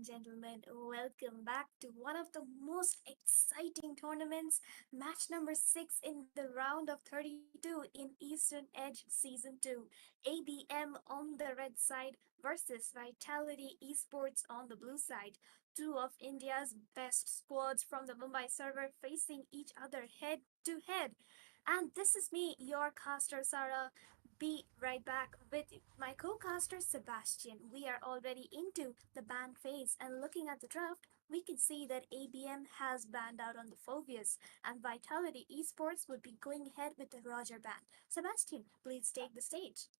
and gentlemen, welcome back to one of the most exciting tournaments, match number 6 in the round of 32 in Eastern Edge Season 2. ABM on the red side versus Vitality Esports on the blue side. Two of India's best squads from the Mumbai server facing each other head to head. And this is me, your caster Sarah. Be right back with my co-caster Sebastian. We are already into the ban phase, and looking at the draft, we can see that ABM has banned out on the Phobias, and Vitality Esports would be going ahead with the Roger ban. Sebastian, please take the stage.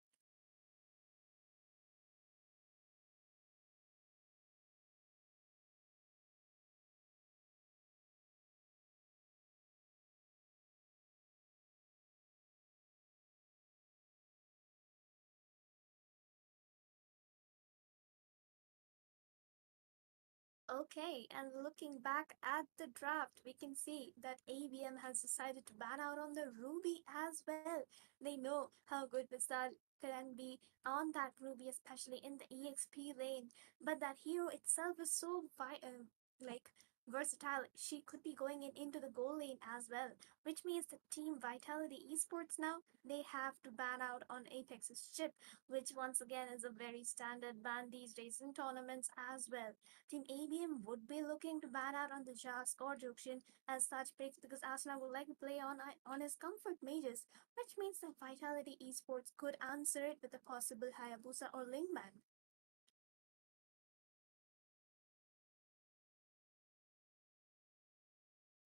Okay, and looking back at the draft, we can see that ABM has decided to ban out on the Ruby as well. They know how good Vistad can be on that Ruby, especially in the EXP lane. But that hero itself is so like versatile. She could be going into the goal lane as well, which means the team Vitality Esports now they have to ban out on Apex's chip, which once again is a very standard ban these days in tournaments as well. Team ABM would be looking to ban out on the Jask or Jokshin as such picks because Asuna would like to play on his comfort mages, which means that Vitality Esports could answer it with a possible Hayabusa or Ling ban.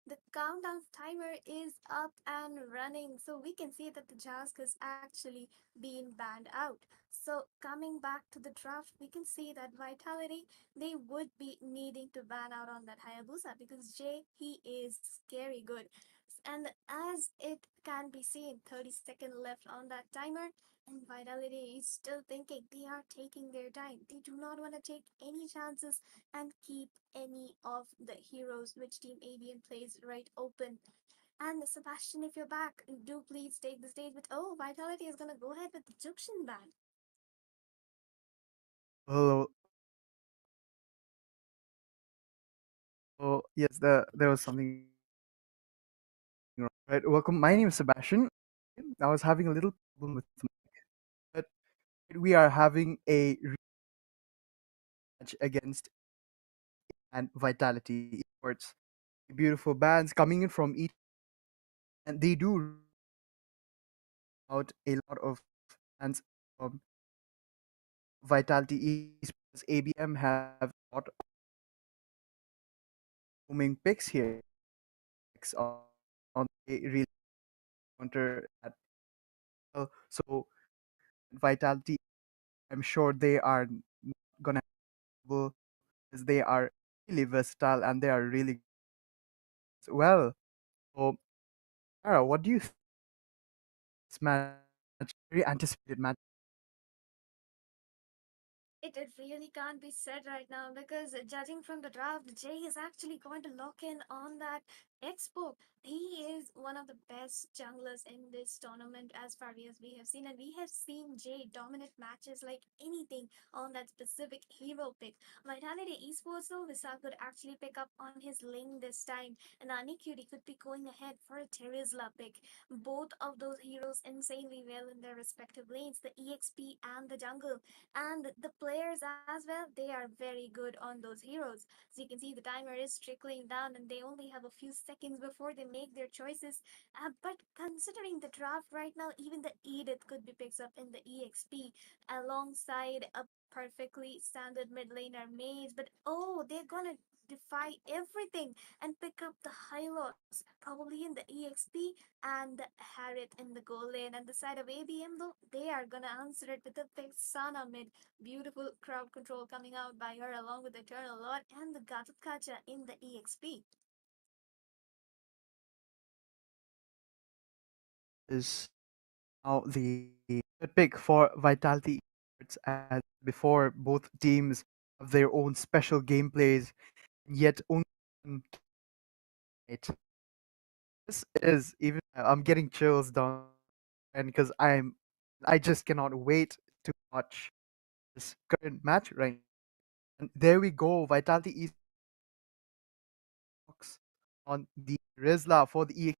The countdown timer is up and running, so we can see that the Jask has actually been banned out. So coming back to the draft, we can see that Vitality they would be needing to ban out on that Hayabusa because Jay he is scary good. And as it can be seen, 30-second left on that timer, and Vitality is still thinking they are taking their time. They do not want to take any chances and keep any of the heroes which Team ABN plays right open. And Sebastian, if you're back, do please take the stage. But oh, Vitality is gonna go ahead with the Juxian ban. Oh, oh yes, there was something wrong. Right, welcome. My name is Sebastian. I was having a little problem with my, but we are having a rematch against and Vitality Esports. Beautiful bands coming in from each, and they do out a lot of bands from Vitality Esports. ABM have a lot of booming picks here. Picks on they really counter at so Vitality. I'm sure they are not gonna have as they are really versatile and they are really well. So, Sarah, what do you think this match? Very anticipated match. It really can't be said right now because judging from the draft, Jay is actually going to lock in on that expo. He is one of the best junglers in this tournament as far as we have seen, and we have seen Jay dominate matches like anything on that specific hero pick. Vitality Esports though, Visa could actually pick up on his lane this time, and Anikudi could be going ahead for a Terizla pick. Both of those heroes insanely well in their respective lanes, the EXP and the jungle. And the players as well, they are very good on those heroes. So you can see the timer is trickling down and they only have a few seconds before they make their choices. But considering the draft right now, even the Edith could be picked up in the EXP alongside a perfectly standard mid laner mage. But oh, they're gonna defy everything and pick up the Hylos, probably in the EXP and the Harriet in the goal lane. And the side of ABM though, they are gonna answer it with the Vexana mid. Beautiful crowd control coming out by her along with the Eternal Lord and the Gatotkacha in the EXP. Is now the third pick for Vitality Esports as before both teams have their own special gameplays, yet only one it. This is even I'm getting chills down and because I just cannot wait to watch this current match right. And there we go. Vitality Esports on the Rizla for the EX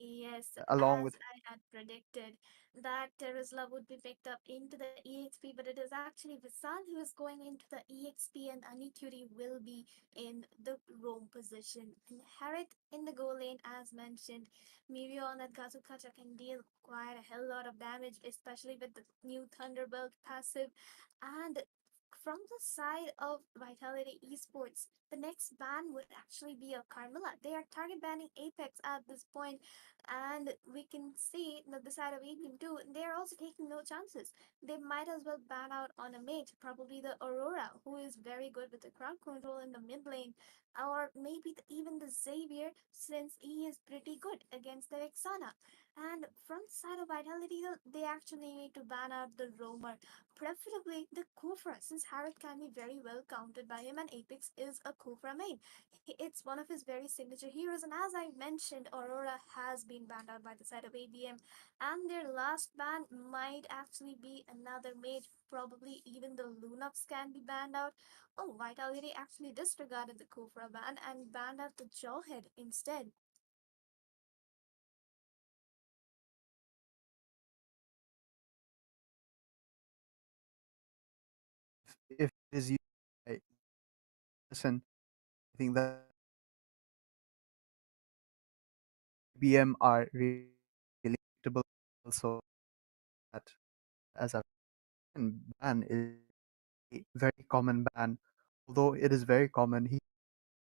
Yes, along as with I had predicted that Terizla would be picked up into the EXP, but it is actually Visan who is going into the EXP and Anikuri will be in the roam position. And Harit in the goal lane, as mentioned, Mirio on that Kazukacha can deal quite a hell lot of damage, especially with the new Thunderbolt passive. And from the side of Vitality Esports, the next ban would actually be a Carmilla. They are target banning Apex at this point, and we can see that the side of ABM too, they are also taking no chances. They might as well ban out on a mage, probably the Aurora, who is very good with the crowd control in the mid lane, or maybe even the Xavier, since he is pretty good against the Vexana. And from the side of Vitality, they actually need to ban out the Roamer, preferably the Kufra, since Harith can be very well countered by him, and Apex is a Kufra main. It's one of his very signature heroes, and as I mentioned, Aurora has been banned out by the side of ABM, and their last ban might actually be another mage, probably even the Lunox can be banned out. Oh, Vitality actually disregarded the Kufra ban and banned out the Jawhead instead. if it is you, I listen. I think that BM are really relatable. Also, that as a ban is a very common ban. Although it is very common, he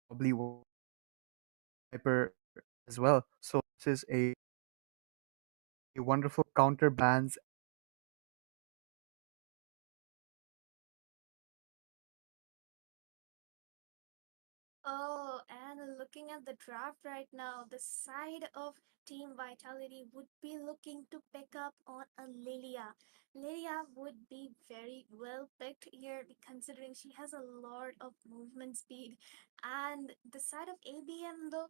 probably will hyper as well. So this is a wonderful counter bans. Oh, and looking at the draft right now, the side of Team Vitality would be looking to pick up on a Lilia. Lilia would be very well picked here considering she has a lot of movement speed. And the side of ABM though,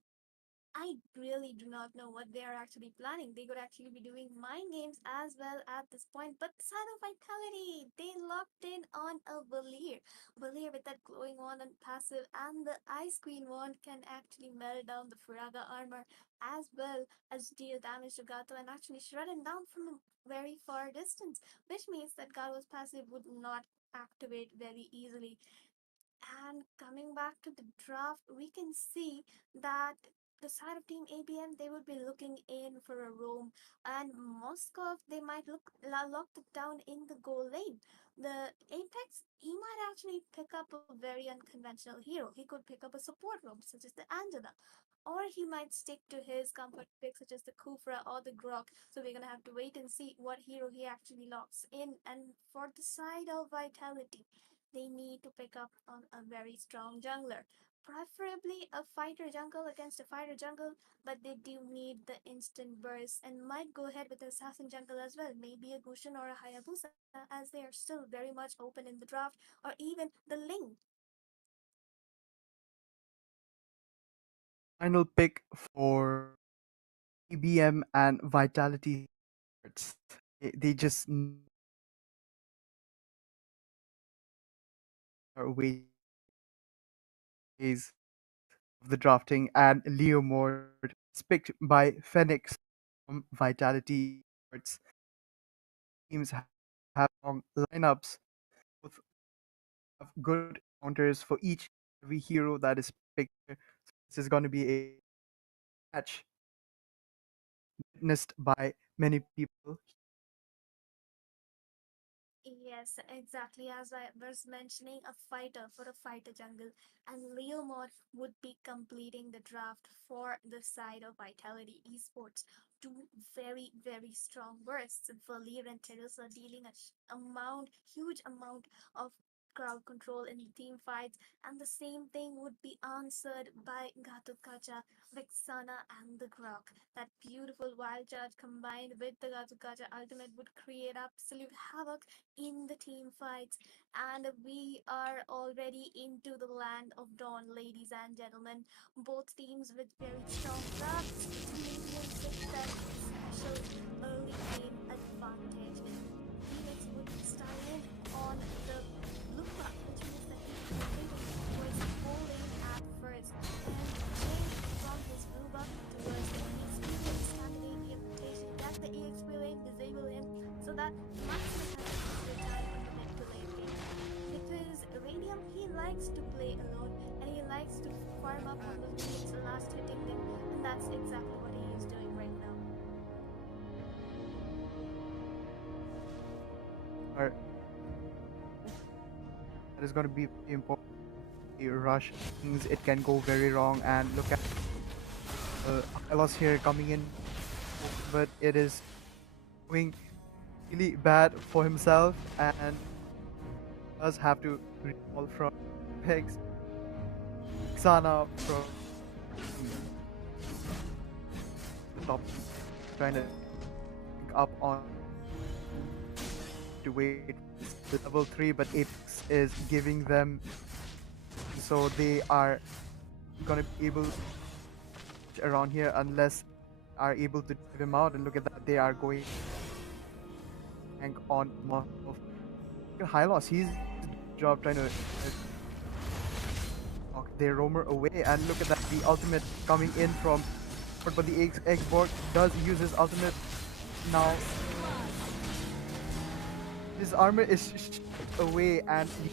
I really do not know what they are actually planning. They could actually be doing mind games as well at this point. But the side of Vitality, they locked in on a Valir. Valir with that glowing wand and passive, and the Ice Queen wand can actually melt down the Furaga armor as well as deal damage to Gato and actually shred him down from a very far distance, which means that Gato's passive would not activate very easily. And coming back to the draft, we can see that the side of Team ABM they would be looking in for a roam, and Moskov they might lock it down in the goal lane. The Apex he might actually pick up a very unconventional hero. He could pick up a support roam such as the Angela, or he might stick to his comfort pick such as the Kufra or the Grok. So we're gonna have to wait and see what hero he actually locks in. And for the side of Vitality, they need to pick up on a very strong jungler. Preferably a fighter jungle against a fighter jungle, but they do need the instant burst and might go ahead with the assassin jungle as well. Maybe a Gushin or a Hayabusa, as they are still very much open in the draft, or even the Ling. Final pick for ABM and Vitality Sports. They just are ways of the drafting, and Leo Mord is picked by Phoenix from Vitality Sports. Teams have long lineups, both have good counters for each every hero that is picked. So this is going to be a match witnessed by many people. Yes, exactly as I was mentioning, a fighter for a fighter jungle, and Leo Mod would be completing the draft for the side of Vitality Esports. Two very strong bursts. Valir and Teresa dealing a huge amount of crowd control in the team fights, and the same thing would be answered by Gatukacha, Vexana, and the Grok. That beautiful wild charge combined with the Gatukacha ultimate would create absolute havoc in the team fights. And we are already into the land of dawn, ladies and gentlemen. Both teams with very strong drafts, minions with that special early game advantage. Phoenix would start that Maximus has used their time in the mid to late game. Because Radium, he likes to play alone and he likes to farm up on those minions last hitting them, and that's exactly what he is doing right now. Are that is going to be important. You rush things, it can go very wrong. And look at Elos here coming in, but it is going really bad for himself and does have to recall from Pegs, Xana from the top, trying to pick up on to wait for level 3, but Apex is giving them, so they are gonna be able to around here unless are able to drive him out. And look at that, they are going tank on Mob. Look at high loss, he's job trying to knock their roamer away. And look at that, the ultimate coming in from, but the Xborg does use his ultimate now. His armor is away and he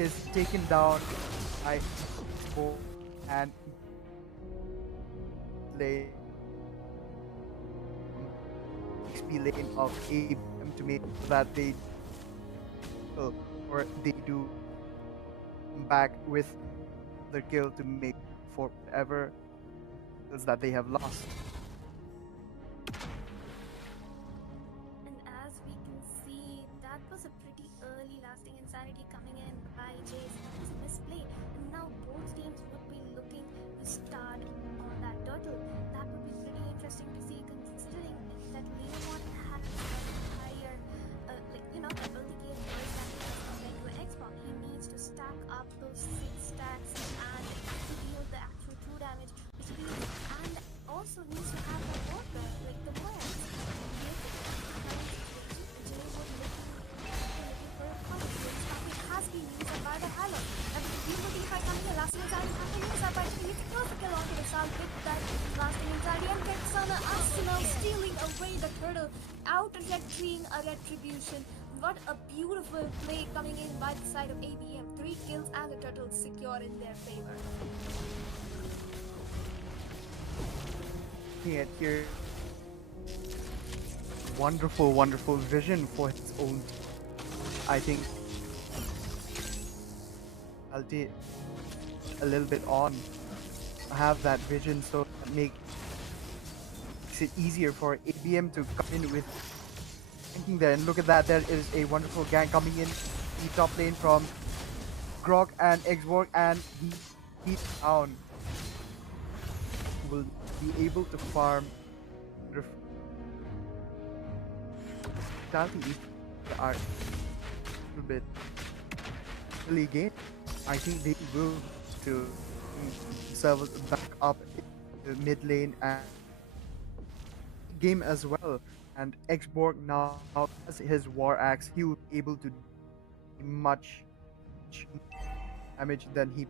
is taken down by Xborg and lane XP lane of ABM to make sure that they or they do come back with the kill to make for whatever kills that they have lost. And as we can see, that was a pretty early lasting insanity coming in by Jace. That was a misplay. And now both teams would be looking to start on that turtle. That would be pretty interesting to see, considering that Leomon has a higher, that early game burst that he has compared to an Xbox. He needs to stack up those 6 stacks and to deal the actual true damage, which means, and also needs to have that warfare, like the warriors. Has been used by the Halo. And you would be coming here last minute and having used that by he close the kill onto the south with that last minute and Kexana Arsenal stealing away the turtle out trajectorying a retribution. What a beautiful play coming in by the side of ABM. 3 kills and the turtle secure in their favor. Here, wonderful vision for his own. I think I'll take a little bit on. Have that vision, so that makes it easier for ABM to come in with thinking there. And look at that, there is a wonderful gang coming in the top lane from Grok and Xborg, and he down will be able to farm Vitality are a little bit early game. I think they will to serve back up in the mid lane and game as well. And Xborg now has his war axe, he will be able to do much damage than he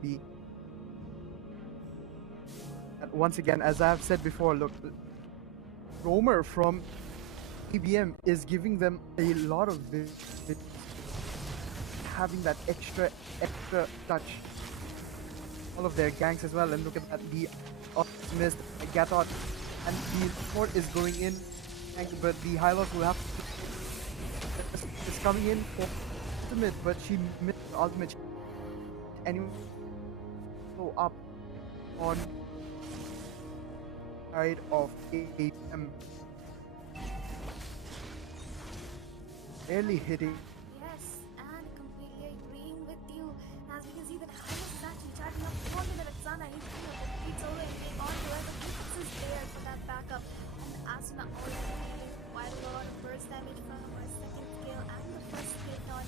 be. And once again, as I have said before, look, roamer from ABM is giving them a lot of having that extra touch. All of their ganks as well. And look at that, the Optimist, Gatot, and the support is going in, but the Hylos will have to is coming in for ultimate, but she missed the ultimate. Anyway, so up on side of ABM, barely hitting. Yes, and completely agreeing with you. As we can see that Hylos is actually charging up 400 at Sana. He's doing a complete solo and being on to it. The defense is there for that backup. And Asuna already dealing quite a lot of burst damage from her second skill and the first hit on.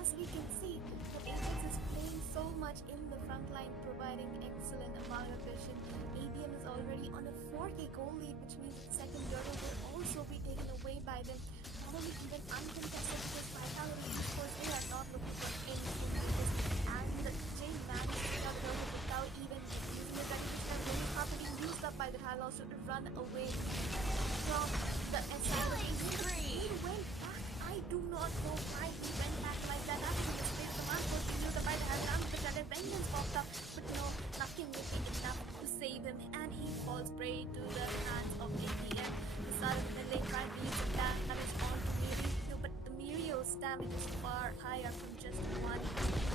As we can see, that Apex is playing so much in the front line, providing excellent amount of vision. ABM is already on a 4k goal lead, which means the second turtle will also be taken away by them. Probably even uncontested because Vitality Esports, they are not looking for anything like this. And Jay managed to take out the turtle without even using it. And instead, when it's being used up by the Hylos to run away from the SR. damages far higher from just one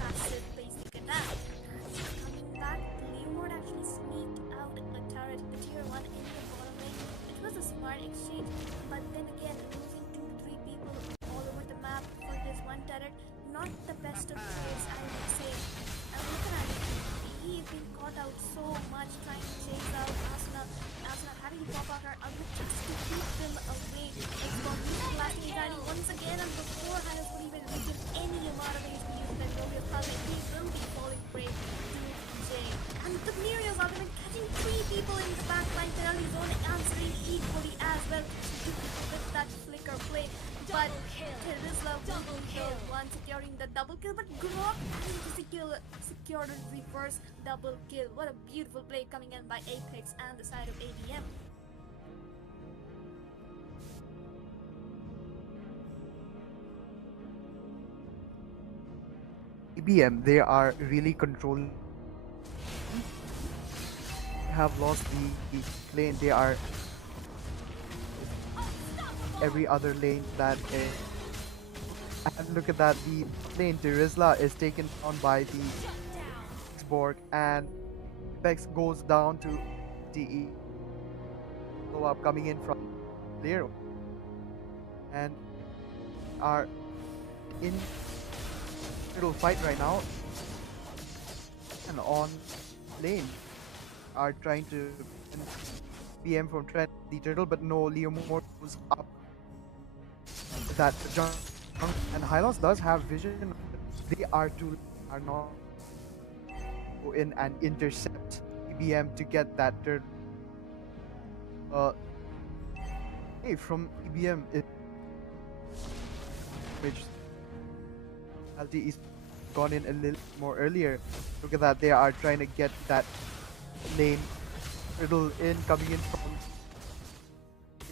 passive basic attack. And coming back, the Leomord actually sneaked out a turret, the tier 1 in the bottom lane. It was a smart exchange, but then again, losing 2 to 3 people all over the map for this one turret, not the best of plays, I would say. And look at it, he's been caught out so much trying to chase out Asuna. Asuna, how did he pop out her outlet just to keep them away? Xbox blasting Tiny once again, and before Hannah's would even regain any amount of HP using that Romeo Cullen, he will be falling prey to Jay. And the Mirios are even catching 3 people in the backline. Terrali's own answering equally as well with that flicker play. But Terizla will be the one securing the double kill, but Grok secured a reverse double kill. What a beautiful play coming in by Apex and the side of ABM. ABM, they are really controlling. Have lost the lane. They are every other lane that is. And look at that, the lane Terizla is taken down by the Xborg, and Apex goes down to the follow up coming in from there, and are in middle fight right now, and on lane are trying to PM from Trent the turtle, but no, Leomord goes up that jump, and Hylos does have vision. They are not go in and intercept EBM to get that turtle. Hey, from EBM, which penalty is gone in a little more earlier. Look at that, they are trying to get that lane turtle in, coming in from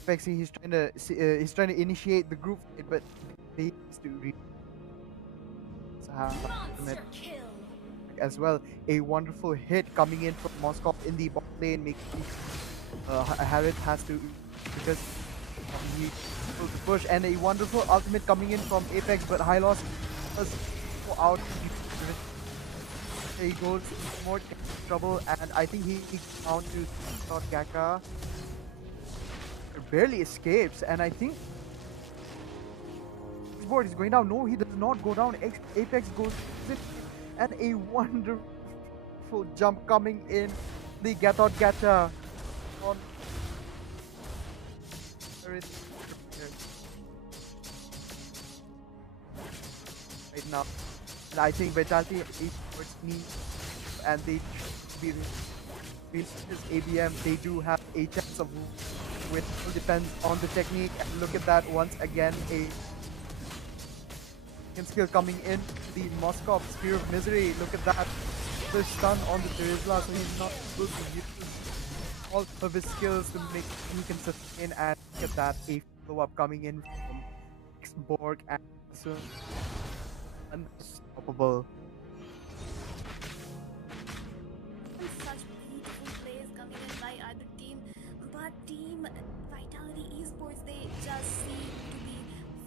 Apex. He's trying to initiate the group fight, but they need to have as well. A wonderful hit coming in from Moscow in the bot lane, making Harith has to, because he able to push, and a wonderful ultimate coming in from Apex, but Hylos does go out. He goes more trouble, and I think he down to shot Gaka. Barely escapes, and I think his board is going down. No, he does not go down. Apex goes zip, and a wonderful jump coming in. The Gatot Gacha on right now. And I think Vitality Esports need, and they be ABM. They do have a chance of win. It depends on the technique. And look at that once again, a skill coming in. The Moscow Spear of Misery. Look at that. The stun on the Terizla, so he's not able to use all of his skills to make he can sustain. And look at that, a follow-up coming in from Xborg, and so unstoppable. Such beautiful plays coming in by either team, but Team Vitality Esports, they just seem to be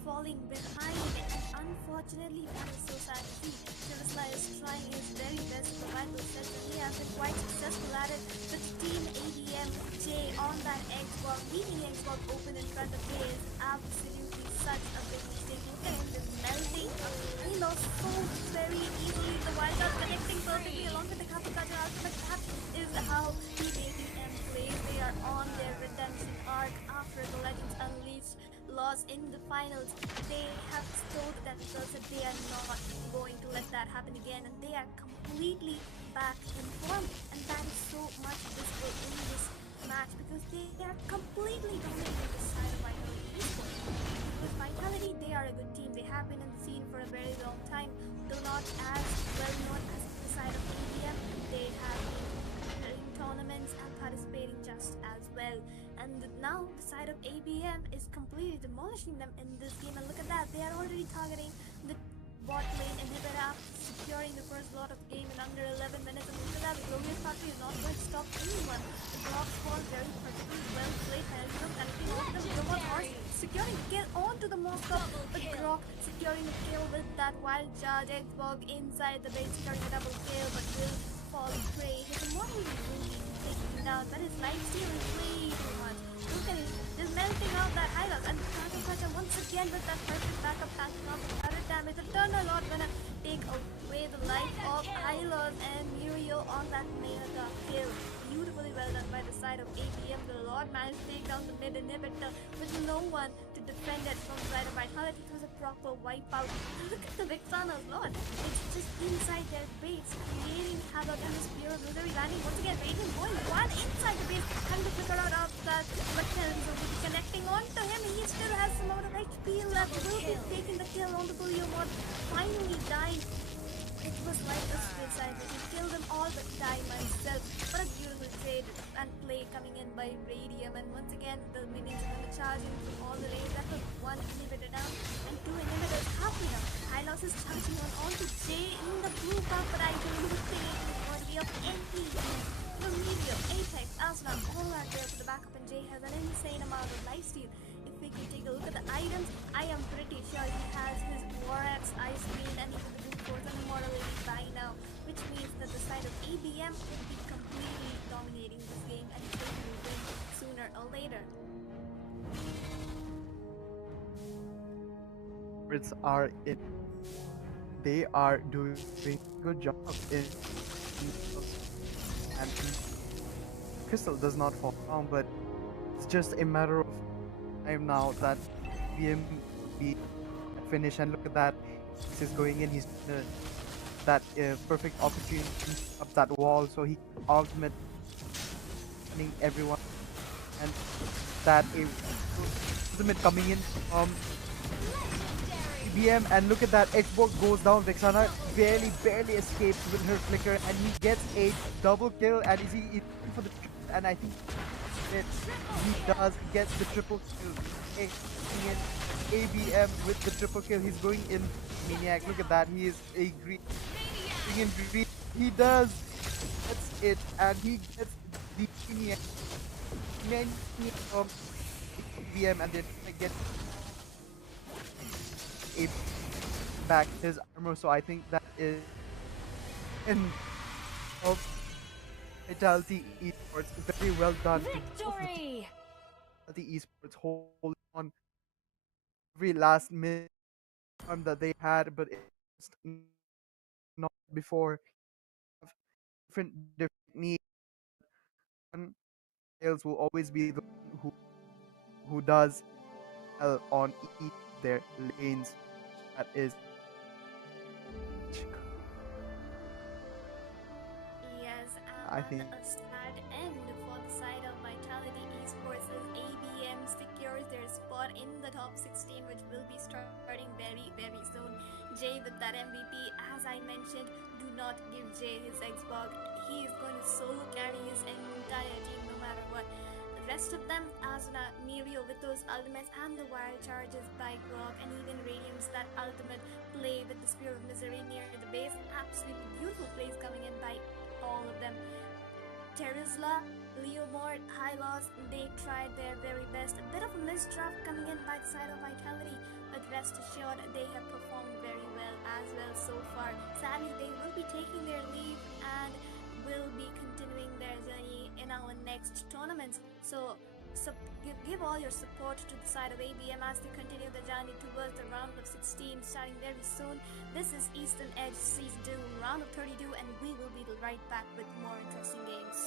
falling behind, and unfortunately that is so sad to see. Terizla is trying his very best to provide those sets, and he has been quite successful at it. But Team ABM J on that Xbox, leaving Xbox open in front of J is absolutely such a big mistake. Look at him just melting, and he lost so very easily. The wild are connecting perfectly along with the Kapakaja, but that is how Team ABM plays. They are on their redemption arc after the Legends Unleashed loss in the finals. They have told themselves that they are not going to let that happen again, and they are completely back in form, and that is so much visible in this match because they are completely dominating the side of Vitality Esports. With Vitality, they are a good team. They have been in the scene for a very long time, though not as well known as the side of ABM. They have been in tournaments and participating just as well. And now the side of ABM is completely demolishing them in this game. And look at that, they are already targeting the bot lane inhibitor, securing the first lot of the game in under 11 minutes. And look at that, the Glorious Factory is not going to stop anyone. The blocks fall very perfectly well played. Helm connecting all of them. Robot Horse securing kill onto the Moscow, but Grok securing securing a kill with that wild charge. Xbox inside the base securing a double kill, but will fall prey. His immortal will be taken down, but his lifesteal is way too much. Look at it, just melting out that high loss. And Counter Crusher once again with that perfect backup passing off the turret damage. The Turner Lord gonna take away the life of Hylos and Muriel on that mega kill. Beautifully well done by the side of ABM. The Lord managed to take down the mid inhibitor with no one to defend it from the side of Vitality. It was a proper wipeout. Look at the Vixana's Lord. It's just inside their base, creating havoc, and the Spear of Misery landing once again. Radiant going one inside the base, trying to figure out that Vixana will be connecting onto him. He still has some amount of HP left. Will be taking the kill on the Bullion Mod. Finally dying. It was like a suicide. He killed them all but died myself. What a beautiful trade and play coming in by Radium. And once again, the minions are going to charge in from all the lanes. That was one inhibitor down and two inhibitors halfway down. Hylos is charging onto Jay in the blue buff, but I believe the thing is going to be of MP. Remedial, Apex, Aslan, all are there for the backup, and Jay has an insane amount of lifesteal. If we can take a look at the items, I am pretty sure he has his War Axe, Ice Queen, and even the Brute Force and Immortality by now, which means that the side of ABM will be completely dominating this game and they will win sooner or later. Brits are it. They are doing a good job in and Crystal does not fall down, but it's just a matter of time now that BM will be at finish. And look at that, this is going in. He's that perfect opportunity up that wall, so he ultimate everyone, and that a ultimate coming in from BM. And look at that, Xbox goes down. Vexana barely escapes with her flicker, and he gets a double kill. And is he in for the triple? And I think that he does get the triple kill. ABM with the triple kill. He's going in Maniac. Look at that, he is a green. He does. That's it, and he gets the Maniac from ABM, and then I get a back his armor. So I think that is in of Vitality Esports. Very well done. Victory! The Esports hold on every last minute that they had, but it's not before. Different needs. One Tails will always be the one who does well on each of their lanes. That is Yes, I and think a sad end for the side of Vitality Esports as ABM secures their spot in the top 16, which will be starting very soon. Jay with that MVP, as I mentioned, do not give Jay his Xbox. He is going to solo carry his entire team no matter what. The rest of them, Asuna, Mirio with those ultimates and the wild charges by Grog, and even Radium's that ultimate play with the Spear of Misery near the base. Absolutely beautiful plays coming in by all of them. Terizla, Leomord, Hylos, they tried their very best. A bit of a misdraft coming in by the side of Vitality, but rest assured they have performed very well as well so far. Sadly, they will be taking their leave and will be continuing their journey in our next tournaments. So give all your support to the side of ABM as they continue the journey towards the round of 16 starting very soon. This is Eastern Edge Season 2, round of 32, and we will be right back with more interesting games.